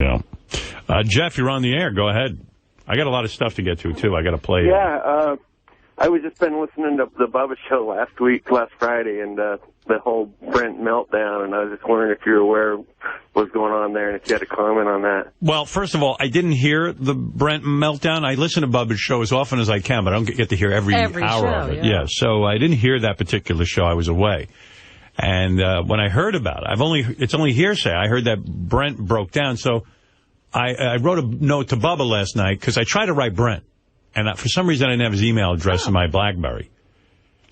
Yeah. Jeff, you're on the air. Go ahead. I got a lot of stuff to get to, too. I got to play. Yeah, I was just been listening to the Bubba show last Friday, and the whole Brent meltdown, and I was just wondering if you're aware of what's going on there, and if you had a comment on that. Well, first of all, I didn't hear the Brent meltdown. I listen to Bubba's show as often as I can, but I don't get to hear every hour show, of it. Yeah, so I didn't hear that particular show. I was away. And when I heard about it, it's only hearsay. I heard that Brent broke down, so I wrote a note to Bubba last night, because I tried to write Brent, and for some reason I didn't have his email address in my BlackBerry.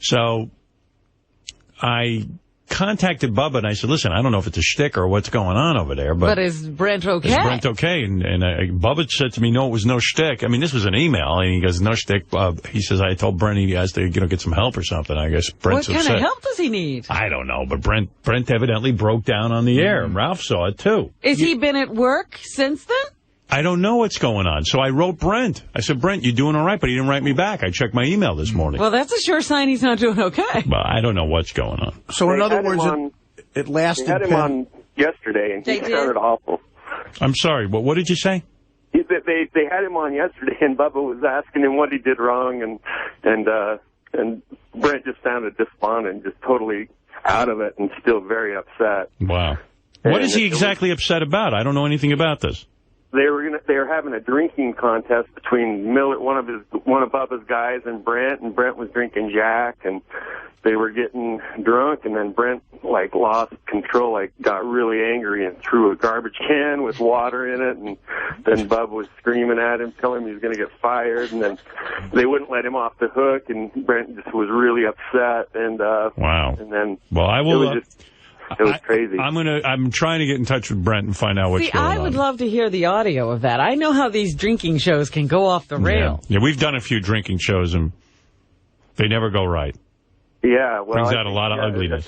So I contacted Bubba, and I said, listen, I don't know if it's a shtick or what's going on over there. But is Brent okay? Is Brent okay? And Bubba said to me, no, it was no shtick. I mean, this was an email, and he goes, no shtick. He says, I told Brent he has to get some help or something. I guess Brent's upset. What kind of help does he need? I don't know, but Brent evidently broke down on the air, and Ralph saw it, too. Is he been at work since then? I don't know what's going on. So I wrote Brent. I said, Brent, you doing all right? But he didn't write me back. I checked my email this morning. Well, that's a sure sign he's not doing okay. But I don't know what's going on. So in other words, it lasted. They had him on yesterday, and he sounded awful. I'm sorry. What did you say? They had him on yesterday, and Bubba was asking him what he did wrong, and Brent just sounded despondent, just totally out of it, and still very upset. Wow. What is he exactly upset about? I don't know anything about this. They were having a drinking contest between Miller, one of Bubba's guys, and Brent was drinking Jack, and they were getting drunk, and then Brent lost control, got really angry and threw a garbage can with water in it, and then Bubba was screaming at him, telling him he was going to get fired, and then they wouldn't let him off the hook, and Brent just was really upset, and wow. And then I will. It was crazy. I'm trying to get in touch with Brent and find out what's going on. I would love to hear the audio of that. I know how these drinking shows can go off the rail. Yeah, we've done a few drinking shows, and they never go right. Yeah, well, brings out a lot of ugliness.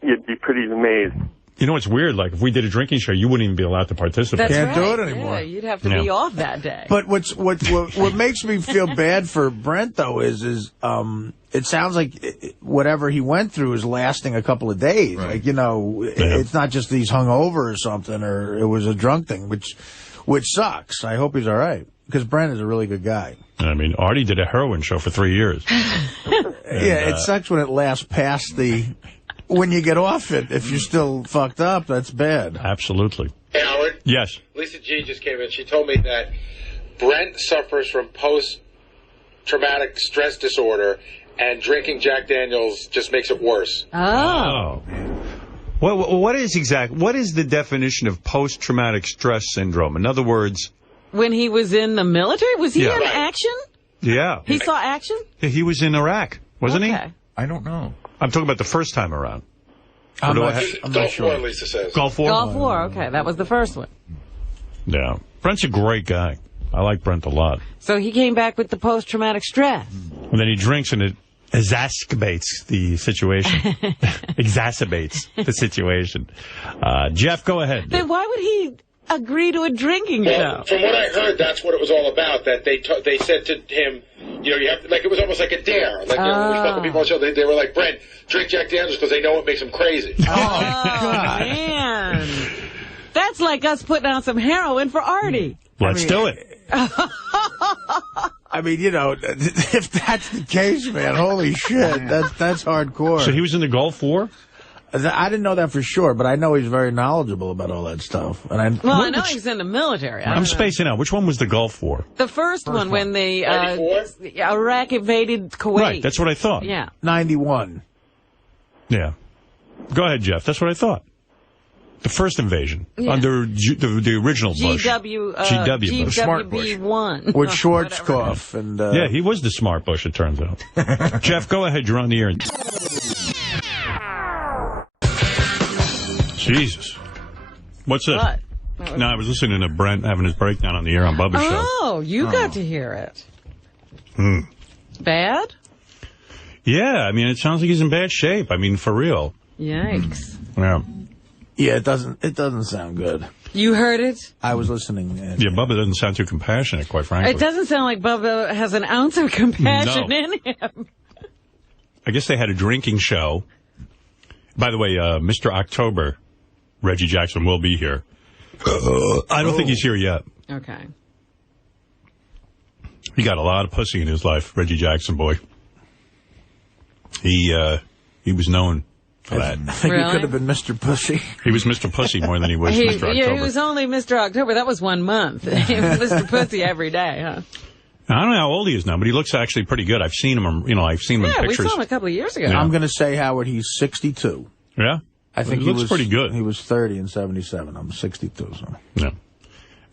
You'd be pretty amazed. You know what's weird? If we did a drinking show, you wouldn't even be allowed to participate. That's Can't right. do it anymore. Yeah, you'd have to be off that day. But what makes me feel bad for Brent, though, is it sounds like whatever he went through is lasting a couple of days. Right. It's not just he's hungover or something, or it was a drunk thing, which sucks. I hope he's all right, because Brent is a really good guy. I mean, Artie did a heroin show for 3 years. It sucks when it lasts past when you get off it. If you're still fucked up, that's bad. Absolutely. Hey, Howard? Yes. Lisa G just came in. She told me that Brent suffers from post-traumatic stress disorder, and drinking Jack Daniels just makes it worse. Oh. What is the definition of post-traumatic stress syndrome? In other words... When he was in the military? Was he in action? Yeah. He saw action? He was in Iraq, wasn't he? I don't know. I'm talking about the first time around. I'm not sure. War, Lisa says. Gulf War? Gulf War, okay. That was the first one. Yeah. Brent's a great guy. I like Brent a lot. So he came back with the post-traumatic stress. And then he drinks and it exacerbates the situation. Exacerbates the situation. Jeff, go ahead. Then why would he agree to a drinking show? From what I heard, that's what it was all about. That they said to him, you have to, it was almost like a dare. When we spoke to people on the show, they were like, Brent, drink Jack Daniels because they know it makes him crazy. Oh, God. Man. That's like us putting on some heroin for Artie. Let's do it. I mean, if that's the case, man, holy shit, that's hardcore. So he was in the Gulf War? I didn't know that for sure, but I know he's very knowledgeable about all that stuff. And I know he's in the military. I'm spacing out. Which one was the Gulf War? The first one, when they Iraq invaded Kuwait. Right, that's what I thought. Yeah. 91. Yeah. Go ahead, Jeff. That's what I thought. The first invasion under the original Bush. GW. Smart Bush. GWB1. With Schwarzkopf. And, yeah, he was the smart Bush, it turns out. Jeff, go ahead. You're on the air. Jesus. What's this? What? No, I was listening to Brent having his breakdown on the air on Bubba's show. Oh, you got to hear it. Bad? Yeah, I mean, it sounds like he's in bad shape. I mean, for real. Yikes. Yeah. Yeah, it doesn't sound good. You heard it? I was listening. Yeah, Bubba doesn't sound too compassionate, quite frankly. It doesn't sound like Bubba has an ounce of compassion in him. I guess they had a drinking show. By the way, Mr. October, Reggie Jackson, will be here. I don't think he's here yet. Okay. He got a lot of pussy in his life, Reggie Jackson, boy. He was known for that. I think he could have been Mr. Pussy. He was Mr. Pussy more than he was Mr. October. Yeah, he was only Mr. October. That was 1 month. He was Mr. Pussy every day, huh? I don't know how old he is now, but he looks actually pretty good. I've seen him, I've seen him in pictures. Yeah, we saw him a couple of years ago. Yeah. I'm going to say, Howard, he's 62. Yeah? I think he looks pretty good. He was 30 in 77. I'm 62, so. Yeah.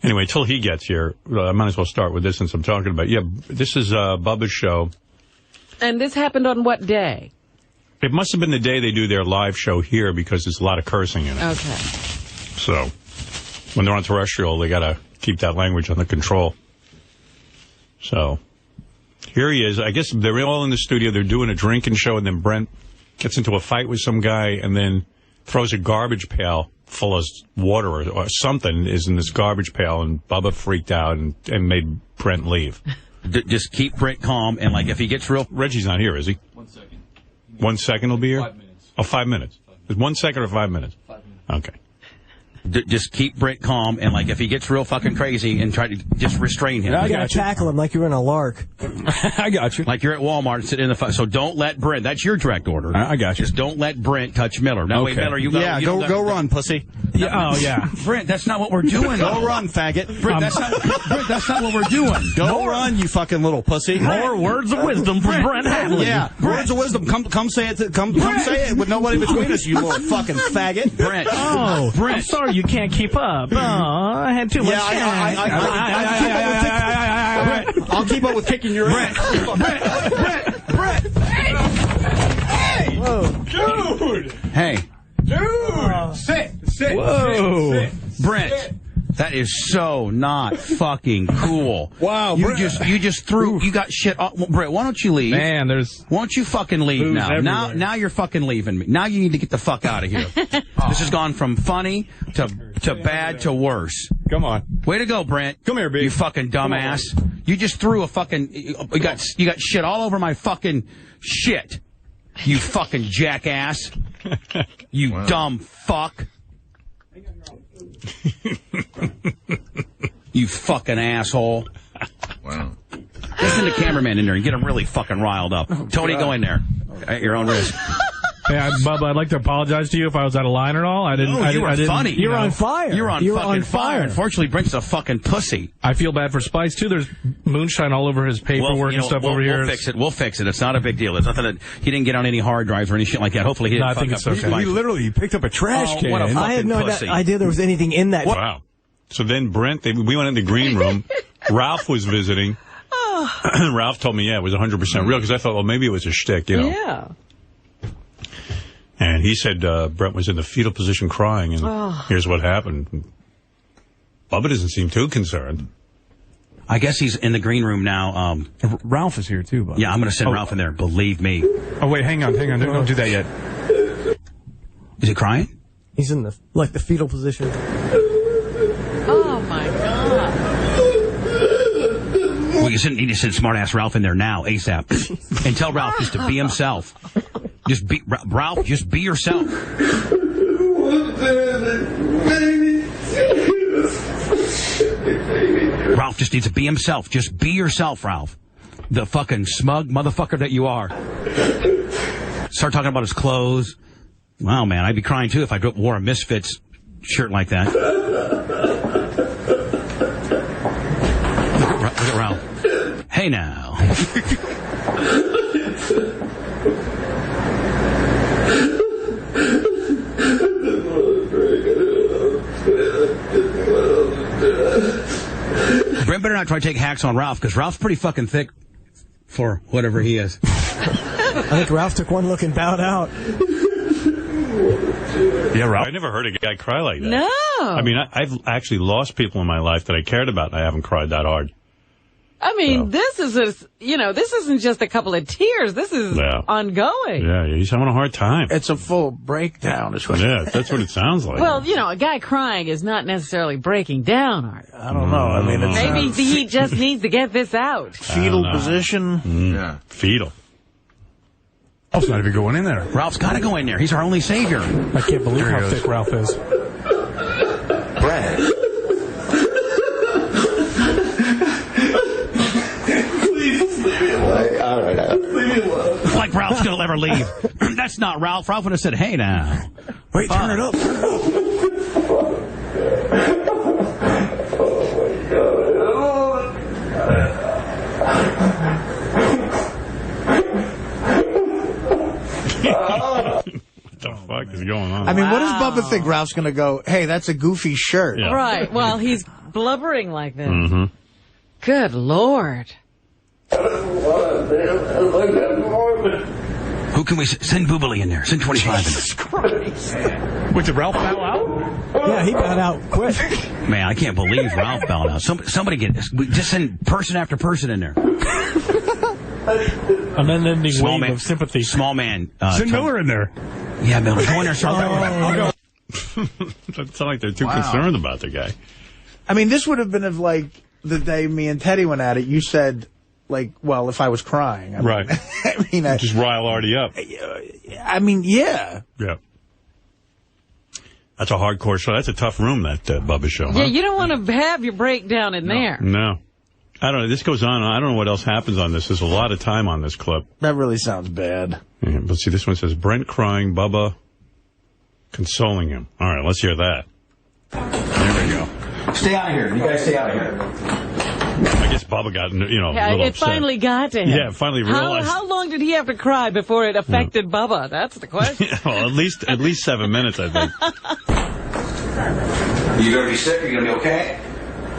Anyway, till he gets here, I might as well start with this since I'm talking about it. Yeah, this is Bubba's show. And this happened on what day? It must have been the day they do their live show here because there's a lot of cursing in it. Okay. So, when they're on terrestrial, they got to keep that language under control. So, here he is. I guess they're all in the studio. They're doing a drinking show, and then Brent gets into a fight with some guy and then throws a garbage pail full of water or something is in this garbage pail, and Bubba freaked out and made Brent leave. Just keep Brent calm, and, like, if he gets real... Reggie's not here, is he? 1 second. 1 second he'll be here? 5 minutes. Oh, 5 minutes. Is 1 second or 5 minutes? 5 minutes. Okay. Just keep Brent calm, and, like, if he gets real fucking crazy, and try to just restrain him. You gotta tackle him like you're in a lark. I got you. Like you're at Walmart sitting in the fight. So don't let Brent. That's your direct order. I got you. Just don't let Brent touch Miller. Now, wait, Miller, you got go run, pussy. Yeah, yeah. Brent, that's not what we're doing. Go run, faggot. Brent, that's not what we're doing. Go run, you fucking little pussy. More words of wisdom from Brent Hadley. Yeah, words of wisdom. Come say it. Come say it with nobody between us, you little fucking faggot. Brent. Oh, Brent. I'm sorry you can't keep up. Oh, I had too much. I'll keep up with kicking your ass. Brent. Hey! Whoa. Dude! Hey. Dude! Sit. Whoa. Sit. Brent. That is so not fucking cool. Wow, you just threw. You got shit. Brent, why don't you leave? Man, there's. Why don't you fucking leave now? Now you're fucking leaving me. Now you need to get the fuck out of here. This has gone from funny to bad to worse. Come on. Way to go, Brent. Come here, B. You fucking dumbass. You just threw a fucking. You got shit all over my fucking shit. You fucking jackass. You dumb fuck. You fucking asshole. Wow. Listen to cameraman in there and get him really fucking riled up. Tony, go in there at your own risk. Yeah, Bubba, I'd like to apologize to you if I was out of line at all. I didn't. You were funny. You're on fire. You're on fucking fire. Unfortunately, Brent's a fucking pussy. I feel bad for Spice too. There's moonshine all over his paperwork and stuff over here. We'll fix it. We'll fix it. It's not a big deal. It's nothing that he didn't get on any hard drives or any shit like that. Hopefully, he didn't. No, I think it's okay. He literally picked up a trash can. What a I had no pussy. idea there was anything in that. Wow. So then Brent, we went in the green room. Ralph was visiting. Ralph told me, yeah, it was 100% real, because I thought, well, maybe it was a shtick, Yeah. And he said Brent was in the fetal position crying, and here's what happened. Bubba doesn't seem too concerned. I guess he's in the green room now. Ralph is here, too, Bob. Yeah, I'm going to send Ralph in there. Believe me. Oh, wait, hang on. Don't do that yet. Is he crying? He's in the fetal position. Oh, my God. Well, you need to send smart-ass Ralph in there now, ASAP. And tell Ralph just to be himself. Ralph, just be yourself. Ralph just needs to be himself. Just be yourself, Ralph. The fucking smug motherfucker that you are. Start talking about his clothes. Wow, man, I'd be crying too if I wore a Misfits shirt like that. Look at Ralph. Hey now. Brent better not try to take hacks on Ralph, because Ralph's pretty fucking thick for whatever he is. I think Ralph took one look and bowed out. Yeah, Ralph. I never heard a guy cry like that. No. I mean, I've actually lost people in my life that I cared about, and I haven't cried that hard. I mean, this isn't just a couple of tears. This is ongoing. Yeah, he's having a hard time. It's a full breakdown. Yeah, that's what it sounds like. Well, a guy crying is not necessarily breaking down, Art. I don't know. I mean, maybe he just needs to get this out. Fetal position. Yeah. Fetal. Ralph's not even going in there. Ralph's got to go in there. He's our only savior. I can't believe how thick Ralph is. Brent. Please leave me alone. All right. Leave me alone. It's like Ralph's going to let her leave. That's not Ralph. Ralph would have said, hey, now. Wait, turn it up. What the fuck is going on? I mean, what does Bubba think? Ralph's going to go, hey, that's a goofy shirt. Yeah. Right. Well, he's blubbering like this. Mm-hmm. Good Lord. Who can we send Boobily in there? Send 25 Jesus Christ. Wait, did Ralph bow out? Yeah, he bowed out quick. Man, I can't believe Ralph bowed out. Somebody get this. Just send person after person in there. An unending wave of sympathy. Small man. Send Miller in there. Yeah, Miller. Go in there. I'll go. Doesn't sound like they're too concerned about the guy. I mean, this would have been if, like, the day me and Teddy went at it, you said, like, well, if I was crying. I mean, Right. I mean, just rile Artie up. I mean, yeah. Yeah. That's a hardcore show. That's a tough room, that Bubba show, huh? Yeah, you don't want to have your breakdown in there. No. I don't know. This goes on. I don't know what else happens on this. There's a lot of time on this clip. That really sounds bad. Yeah, but see, this one says, Brent crying, Bubba consoling him. All right, let's hear that. There we go. Stay out of here. You guys stay out of here. I guess Bubba got, a little it upset. finally got to him. Yeah, finally realized. How long did he have to cry before it affected Bubba? That's the question. Well, at least 7 minutes, I think. You going to be sick? Are you going to be okay?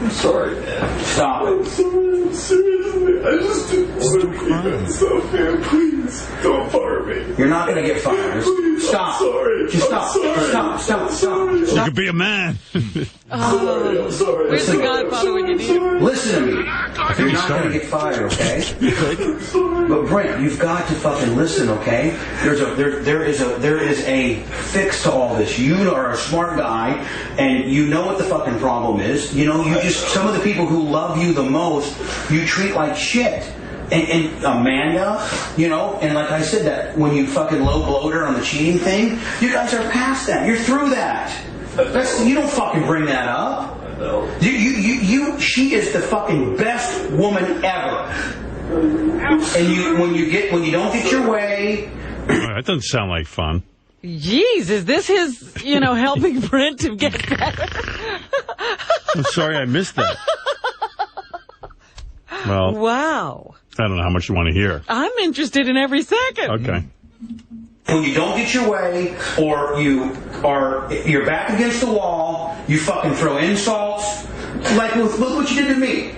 I'm sorry, man. Stop it. I'm sorry. Seriously, I just didn't want to be that stuff, man. Please, don't fire me. You're not going to get fired. Please, Stop. I'm sorry. Just stop. I'm sorry. Stop. You could be a man. I'm sorry. Where's the Godfather when you need him? Listen to me. You're not going to get fired, okay? But Brent, you've got to fucking listen, okay? There is a fix to all this. You are a smart guy, and you know what the fucking problem is. You know, some of the people who love you the most, you treat like shit. And Amanda, you know, and like I said, that when you fucking low-blowed her on the cheating thing, you guys are past that. You're through that. You don't fucking bring that up. She is the fucking best woman ever. And when you don't get your way. That doesn't sound like fun. Jeez, is this his, helping Brent to get better? I'm sorry I missed that. Well, wow. I don't know how much you want to hear. I'm interested in every second. Okay. When you don't get your way, or you're back against the wall, you fucking throw insults. Like, look what you did to me.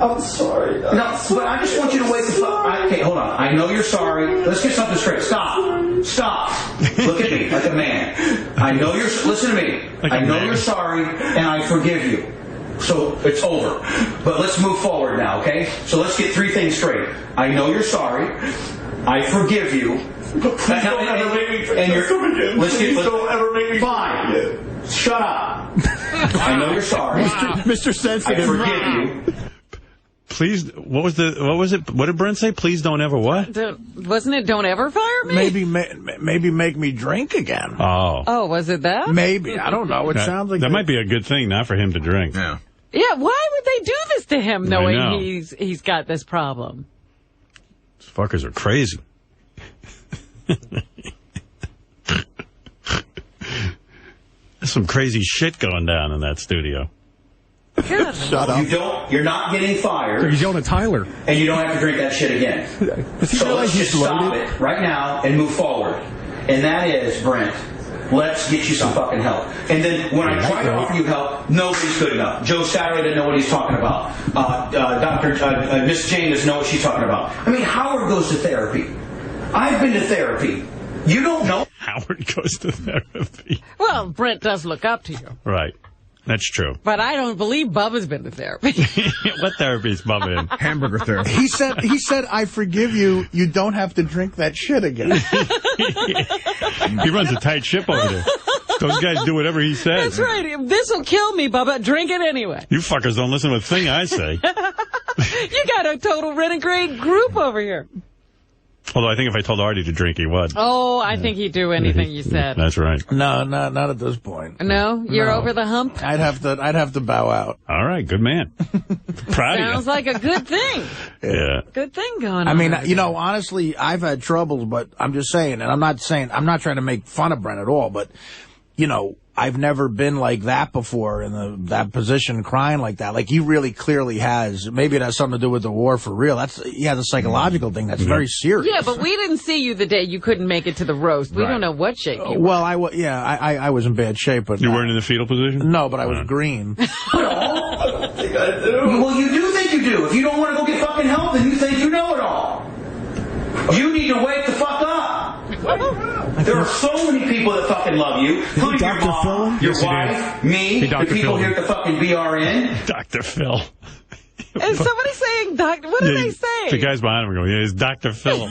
I'm sorry. But I just want you to wake the fuck. Okay, hold on. I know you're sorry. Let's get something straight. Stop. Look at me like a man. I know you're. Listen to me. I know you're sorry, and I forgive you. So it's over. But let's move forward now, okay? So let's get 3 things straight. I know you're sorry. I forgive you. But please don't ever make me drink this stuff again. Please don't ever make me fine. Again. Shut up. I know you're sorry. Mr. Sensitive. I forgive you. Please, what was it? What did Brent say? Please don't ever what? Wasn't it don't ever fire me? Maybe make me drink again. Oh, was it that? Maybe. I don't know. It sounds like that might be a good thing, not for him to drink. Yeah. Yeah, why would they do this to him knowing know. he's got this problem? These fuckers are crazy. There's some crazy shit going down in that studio. Shut up. You're not getting fired. So he's yelling at Tyler. And you don't have to drink that shit again. So let's just stop it right now and move forward. And that is, Brent, let's get you some fucking help. And then when I try to offer you help, nobody's good enough. Joe Saturday doesn't know what he's talking about. Miss Jane doesn't know what she's talking about. I mean, Howard goes to therapy. I've been to therapy. You don't know. Howard goes to therapy. Well, Brent does look up to you. Right. That's true. But I don't believe Bubba's been to therapy. What therapy is Bubba in? Hamburger therapy. He said, I forgive you. You don't have to drink that shit again. He runs a tight ship over there. Those guys do whatever he says. That's right. This will kill me, Bubba. Drink it anyway. You fuckers don't listen to a thing I say. You got a total renegade group over here. Although I think if I told Artie to drink, he would. Oh, I think he'd do anything you said. That's right. No, not at this point. No? You're over the hump? I'd have to bow out. All right, good man. Proud of you. Sounds like a good thing. Yeah. Good thing going on. I mean, honestly, I've had troubles, but I'm just saying, and I'm not trying to make fun of Brent at all, but, I've never been like that before in that position, crying like that. Like, he really clearly has. Maybe it has something to do with the war for real. He has a psychological thing that's very serious. Yeah, but we didn't see you the day you couldn't make it to the roast. We don't know what shape you were. Well, I was in bad shape. But you weren't in the fetal position? No, but I was green. I don't think I do. Well, you do think you do. If you don't want to go get fucking help, then you think you know it all. You need to wake the fuck up. There are so many people that fucking love you, including your mom, your wife, me, the people here at the fucking BRN. Dr. Phil. Is somebody saying Doctor? What did they say? The guys behind him are going, it's Dr. Phil.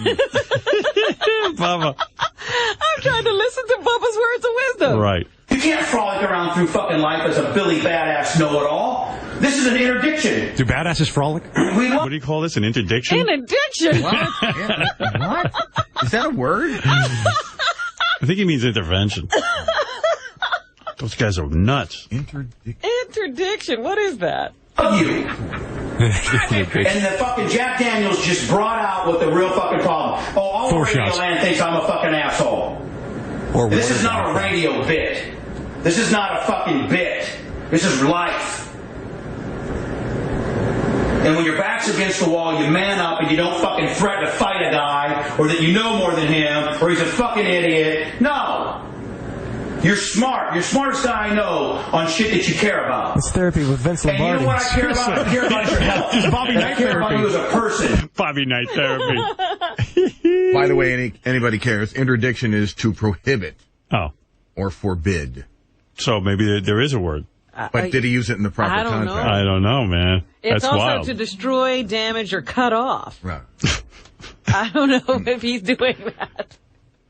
Bubba. I'm trying to listen to Bubba's words of wisdom. Right. You can't frolic around through fucking life as a Billy Badass know-it-all. This is an interdiction. Do badasses frolic? What do you call this, an interdiction? An addiction? What? Is that a word? I think he means intervention. Those guys are nuts. Interdiction. What is that? You. And the fucking Jack Daniels just brought out what the real fucking problem. Oh, all of Radio Land thinks I'm a fucking asshole. This is not a radio bit. This is not a fucking bit. This is life. And when your back's against the wall, you man up and you don't fucking threaten to fight a guy, or that you know more than him, or he's a fucking idiot. No. You're smart. You're the smartest guy I know on shit that you care about. It's therapy with Vince Lombardi. And you know what I care about? I care about your health. It's Bobby Knight I care about you as a person. Bobby Knight therapy. By the way, anybody cares, interdiction is to prohibit. Oh. Or forbid. So maybe there is a word. But did he use it in the proper context? I don't know, man. It's That's also wild. to destroy, damage, or cut off. Right. I don't know if he's doing that.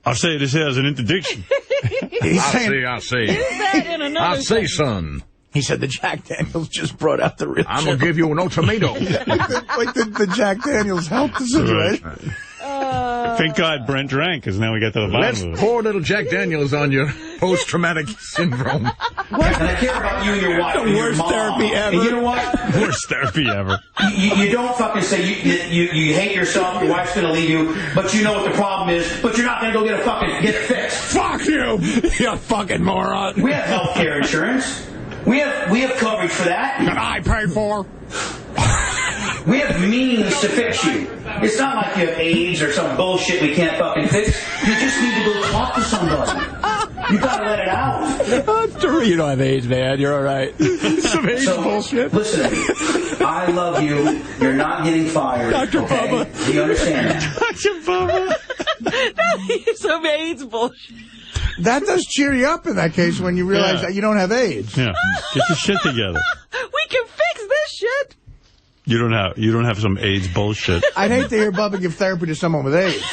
I'll say this as an interdiction. I see. That in another I see, son. He said the Jack Daniels just brought out the real I'm going to give you no tomato. like the Jack Daniels helped the situation. Thank God Brent drank, because now we get to the bottom Let's of it. pour little Jack Daniels on your post-traumatic syndrome. And I care about you and your wife. The worst therapy ever. And you know what? Worst therapy ever. You don't fucking say you hate yourself, your wife's going to leave you, but you know what the problem is, but you're not going to go get it fixed. Fuck you! You fucking moron. We have health care insurance. We have coverage for that. That I paid for. We have means to fix you. It's not like you have AIDS or some bullshit we can't fucking fix. You just need to go talk to somebody. You gotta let it out. You don't have AIDS, man. You're all right. Some AIDS bullshit. Listen to me. I love you. You're not getting fired. Dr. Okay? Bubba. Do you understand that? Dr. Bubba. That is some AIDS bullshit. That does cheer you up in that case when you realize that you don't have AIDS. Yeah. Get your shit together. We can fix this shit. You don't have some AIDS bullshit. I'd hate to hear Bubba give therapy to someone with AIDS.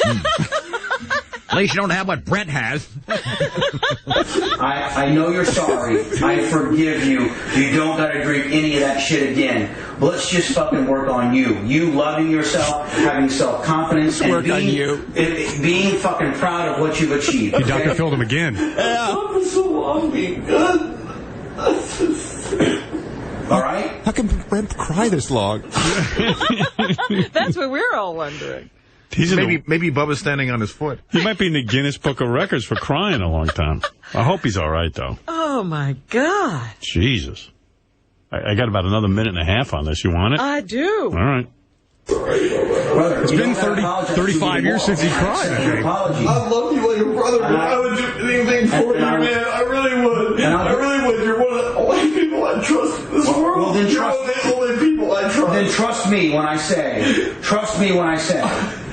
At least you don't have what Brent has. I know you're sorry. I forgive you. You don't gotta drink any of that shit again. Let's just fucking work on you. You loving yourself, having self-confidence, and being fucking proud of what you've achieved. You Dr. Phil'd him again. I'm so long being good. All right? How can Brent cry this long? That's what we're all wondering. Maybe Bubba's standing on his foot. He might be in the Guinness Book of Records for crying a long time. I hope he's all right, though. Oh, my God. Jesus. I got about another minute and a half on this. You want it? I do. All right. Brother, it's been 35 years since he cried. I love you like a brother, but I would do anything for you, man. I really would. I really would. You're one of the only people I trust in this world. Well, then You're one of the only people I trust. Then trust me when I say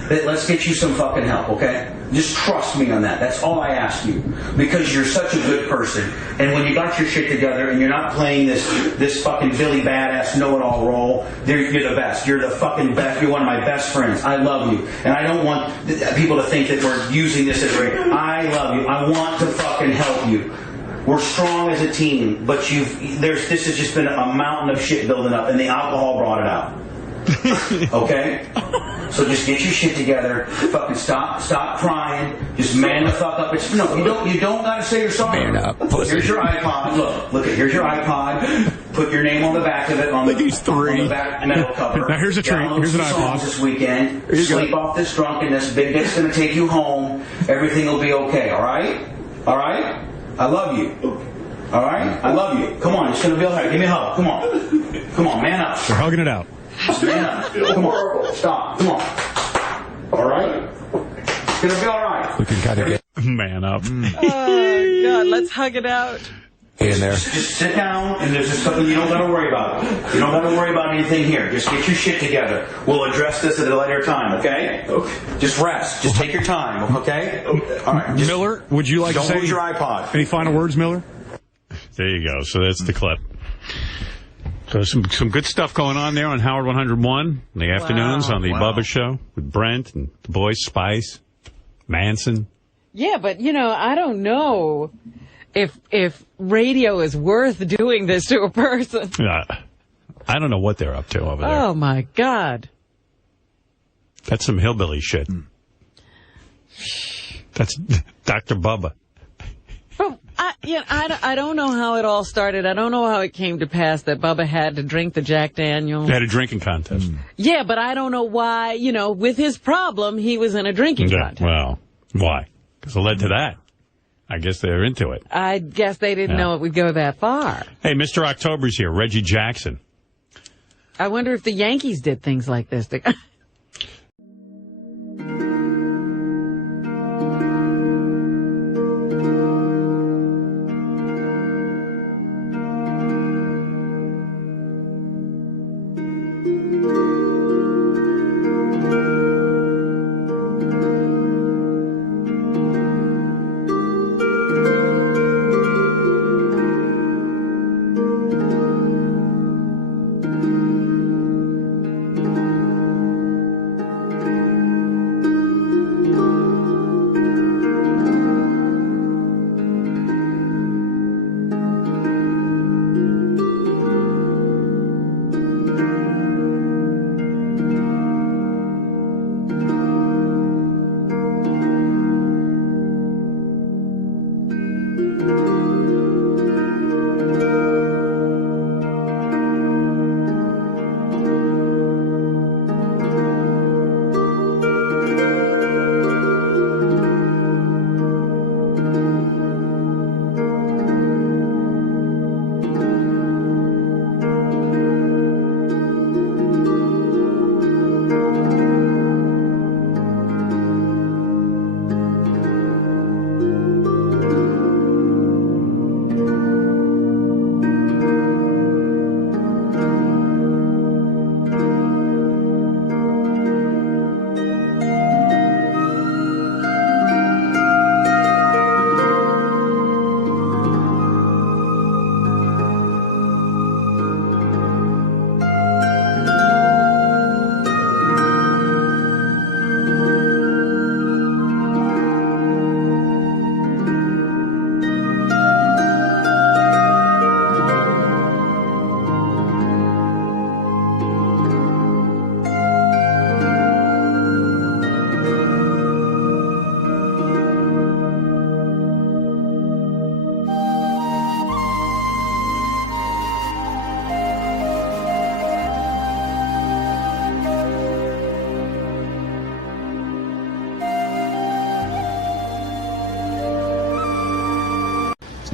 that let's get you some fucking help, okay? Just trust me on that. That's all I ask you. Because you're such a good person. And when you got your shit together and you're not playing this fucking Billy Badass know-it-all role, you're the best. You're the fucking best. You're one of my best friends. I love you. And I don't want people to think that we're using this as a... I love you. I want to fucking help you. We're strong as a team, but this has just been a mountain of shit building up, and the alcohol brought it out. Okay? So just get your shit together. Fucking stop crying. Just man the fuck up. You don't gotta say you're sorry. Man up, pussy. Here's your iPod. Look. Here's your iPod. Put your name on the back of it. On He's 3. On the back metal cover. Now here's a treat. Here's an iPod. This weekend. Sleep off this drunkenness. Big Dick's gonna take you home. Everything will be okay. All right? All right? I love you. All right? I love you. Come on. It's gonna be all right. Give me a hug. Come on. Come on. Man up. They're hugging it out. Man up. Come on. Stop. Come on. All right? It's gonna be all right. Looking kind of gay. Man up. Oh, God, let's hug it out. In there. Just sit down, and there's just something you don't got to worry about. You don't got to worry about anything here. Just get your shit together. We'll address this at a later time, okay? Just rest. Just take your time, okay? All right. Miller, would you like to say... Don't lose your iPod. Any final words, Miller? There you go. So that's the clip. So some good stuff going on there on Howard 101 in the afternoons on the Bubba Show with Brent and the boys, Spice, Manson. Yeah, but, I don't know if radio is worth doing this to a person. I don't know what they're up to over there. Oh, my God. That's some hillbilly shit. That's Dr. Bubba. But I don't know how it all started. I don't know how it came to pass that Bubba had to drink the Jack Daniels. They had a drinking contest. Yeah, but I don't know why, with his problem, he was in a drinking contest. Well, why? Because it led to that. I guess they're into it. I guess they didn't know it would go that far. Hey, Mr. October's here, Reggie Jackson. I wonder if the Yankees did things like this.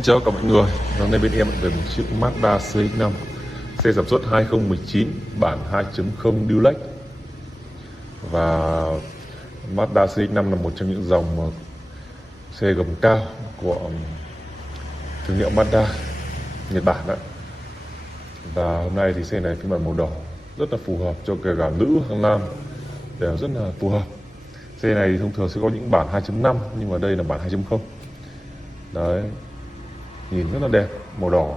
Chào các mọi người, hôm nay bên em về một chiếc Mazda CX-5 xe sản xuất 2019 bản 2.0 Deluxe. Và Mazda CX-5 là một trong những dòng xe gầm cao của thương hiệu Mazda Nhật Bản đấy. Và hôm nay thì xe này phiên bản màu đỏ rất là phù hợp cho kể cả nữ hay nam, đều rất là phù hợp. Xe này thông thường sẽ có những bản 2.5 nhưng mà đây là bản 2.0. Đấy, nhìn rất là đẹp, màu đỏ.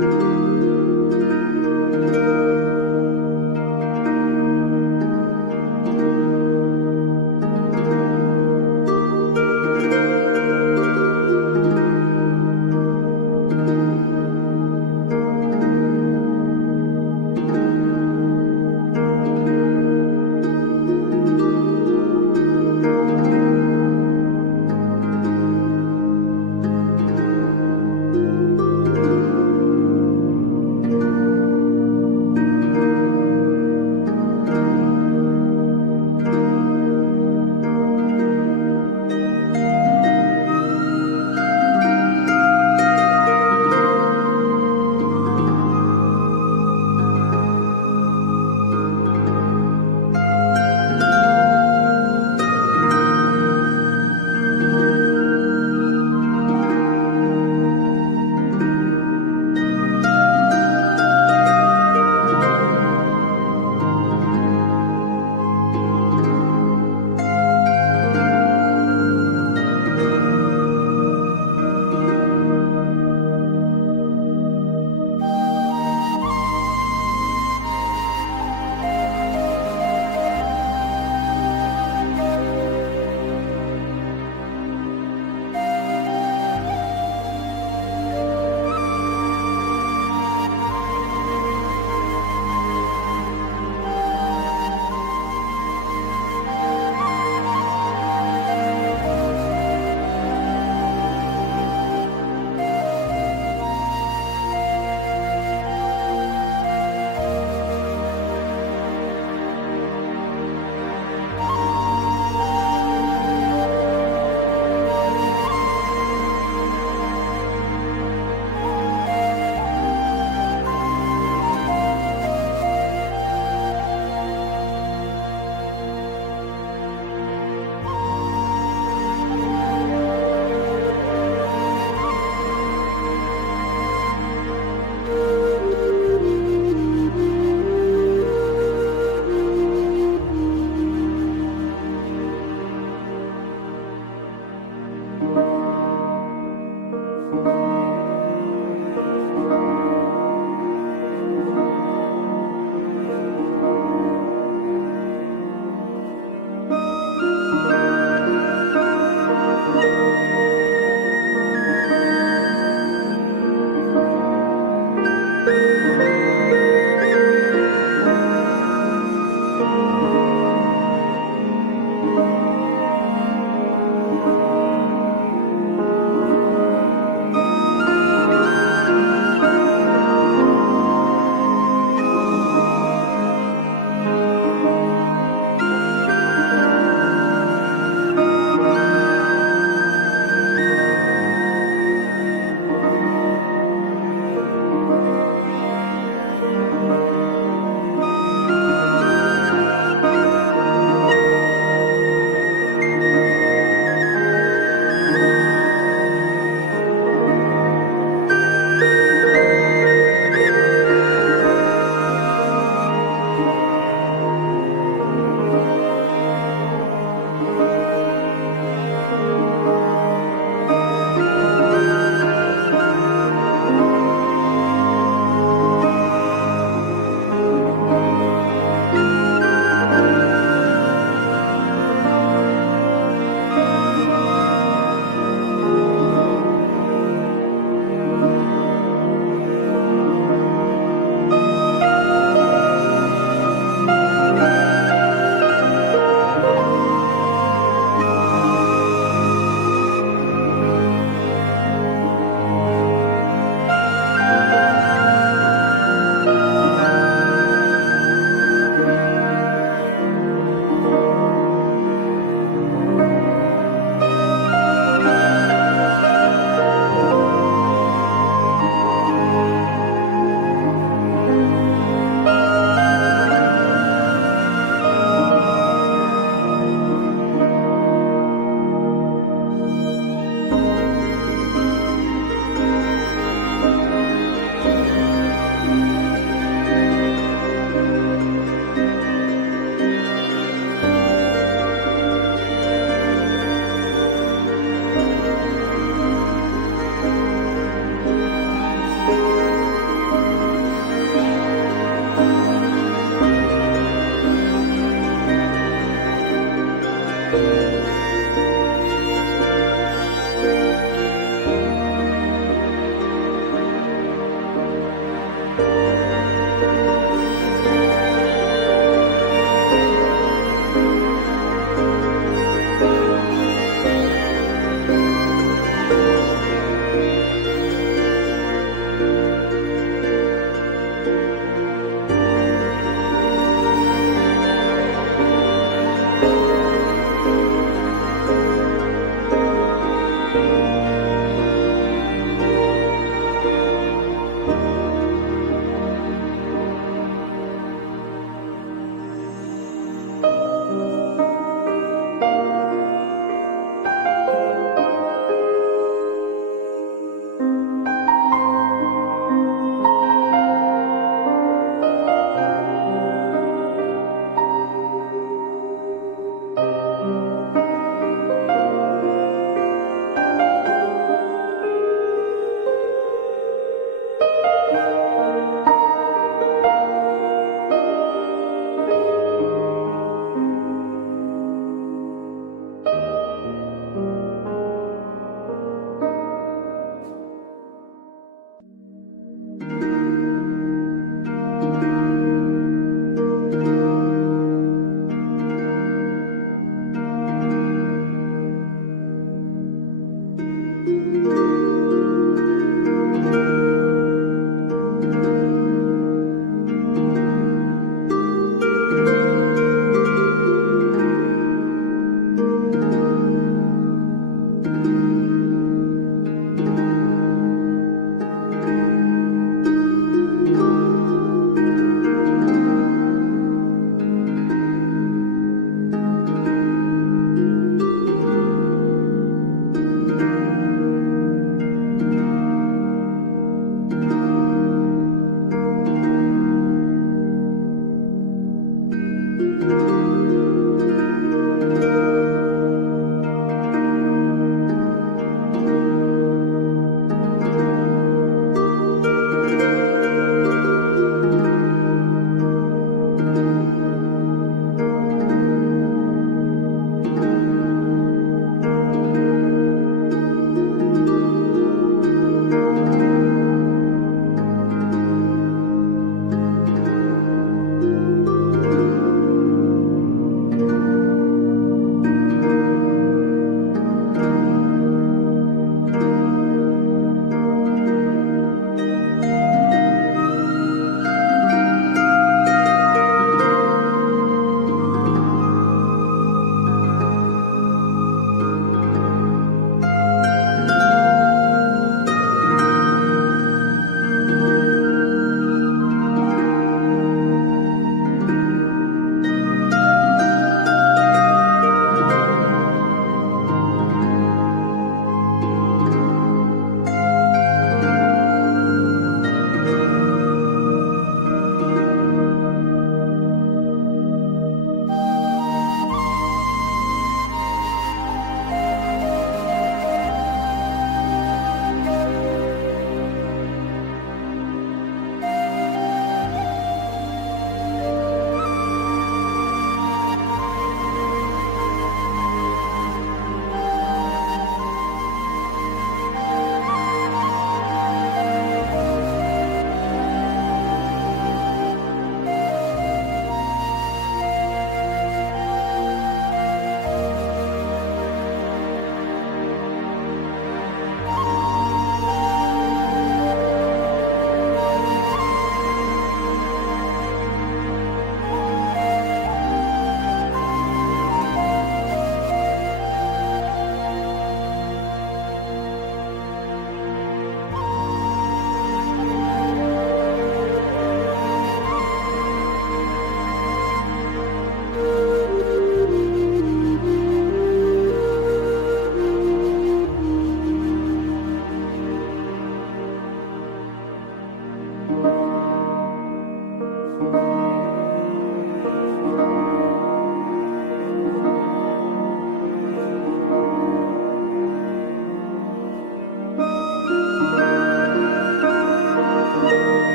Bye.